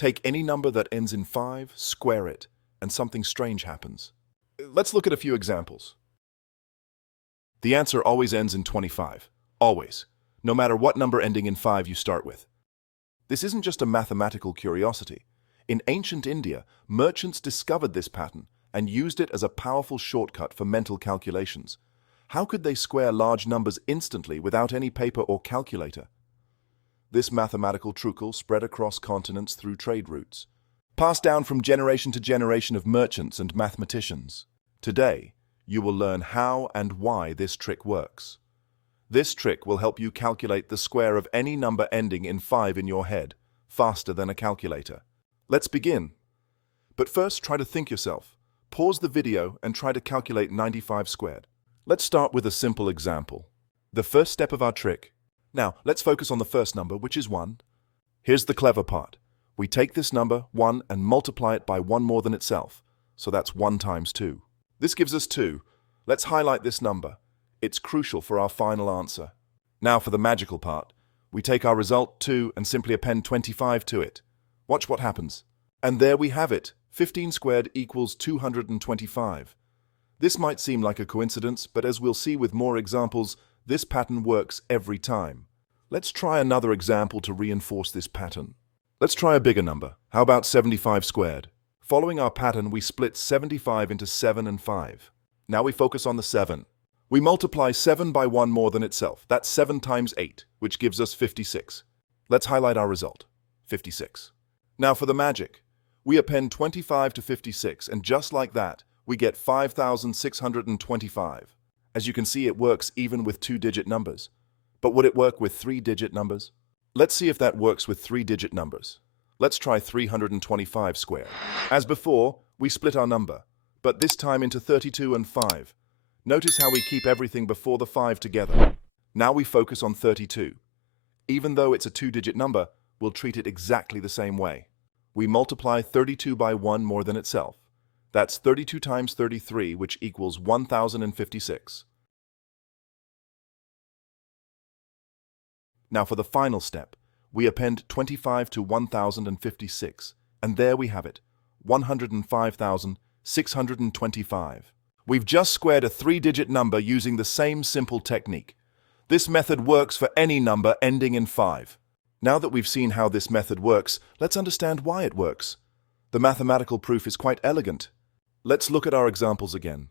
Take any number that ends in 5, square it, and something strange happens. Let's look at a few examples. The answer always ends in 25. Always. No matter what number ending in 5 you start with. This isn't just a mathematical curiosity. In ancient India, merchants discovered this pattern and used it as a powerful shortcut for mental calculations. How could they square large numbers instantly without any paper or calculator? This mathematical trucal spread across continents through trade routes, passed down from generation to generation of merchants and mathematicians. Today, you will learn how and why this trick works. This trick will help you calculate the square of any number ending in 5 in your head, faster than a calculator. Let's begin. But first, try to think yourself. Pause the video and try to calculate 95 squared. Let's start with a simple example. The first step of our trick. Now, let's focus on the first number, which is 1. Here's the clever part. We take this number, 1, and multiply it by 1 more than itself. So that's 1 times 2. This gives us 2. Let's highlight this number. It's crucial for our final answer. Now for the magical part. We take our result, 2, and simply append 25 to it. Watch what happens. And there we have it. 15 squared equals 225. This might seem like a coincidence, but as we'll see with more examples, this pattern works every time. Let's try another example to reinforce this pattern. Let's try a bigger number. How about 75 squared? Following our pattern, we split 75 into 7 and 5. Now we focus on the 7. We multiply 7 by 1 more than itself. That's 7 times 8, which gives us 56. Let's highlight our result, 56. Now for the magic. We append 25 to 56, and just like that, we get 5,625. As you can see, it works even with 2-digit numbers. But would it work with 3-digit numbers? Let's see if that works with 3-digit numbers. Let's try 325 squared. As before, we split our number, but this time into 32 and 5. Notice how we keep everything before the 5 together. Now we focus on 32. Even though it's a 2-digit number, we'll treat it exactly the same way. We multiply 32 by 1 more than itself. That's 32 times 33, which equals 1,056. Now for the final step, we append 25 to 1,056, and there we have it, 105,625. We've just squared a 3-digit number using the same simple technique. This method works for any number ending in 5. Now that we've seen how this method works, let's understand why it works. The mathematical proof is quite elegant. Let's look at our examples again.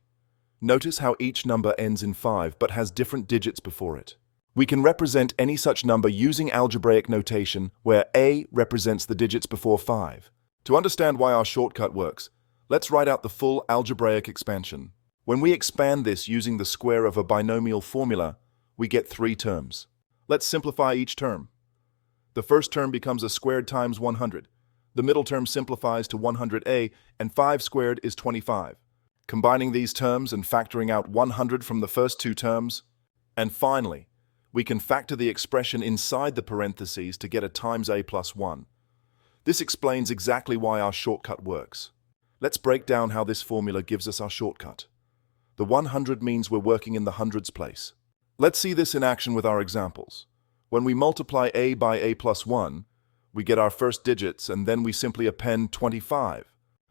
Notice how each number ends in 5 but has different digits before it. We can represent any such number using algebraic notation where A represents the digits before 5. To understand why our shortcut works, let's write out the full algebraic expansion. When we expand this using the square of a binomial formula, we get 3 terms. Let's simplify each term. The first term becomes a squared times 100. The middle term simplifies to 100a, and 5 squared is 25. Combining these terms and factoring out 100 from the first 2 terms. And finally, we can factor the expression inside the parentheses to get a times a plus 1. This explains exactly why our shortcut works. Let's break down how this formula gives us our shortcut. The 100 means we're working in the hundreds place. Let's see this in action with our examples. When we multiply a by a plus 1, we get our first digits, and then we simply append 25.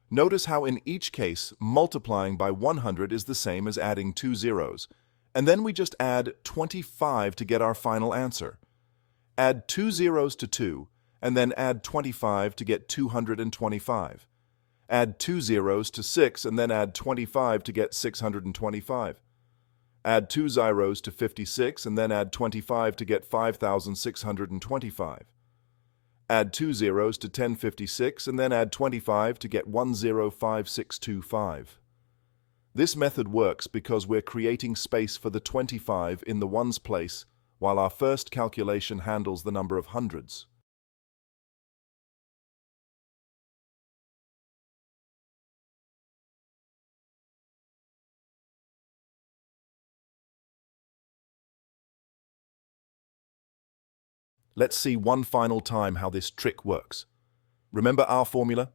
Notice how in each case, multiplying by 100 is the same as adding 2 zeros, and then we just add 25 to get our final answer. Add 2 zeros to 2, and then add 25 to get 225. Add 2 zeros to 6, and then add 25 to get 625. Add 2 zeros to 56, and then add 25 to get 5,625. Add 2 zeros to 1056, and then add 25 to get 105625. This method works because we're creating space for the 25 in the ones place, while our first calculation handles the number of hundreds. Let's see one final time how this trick works. Remember our formula?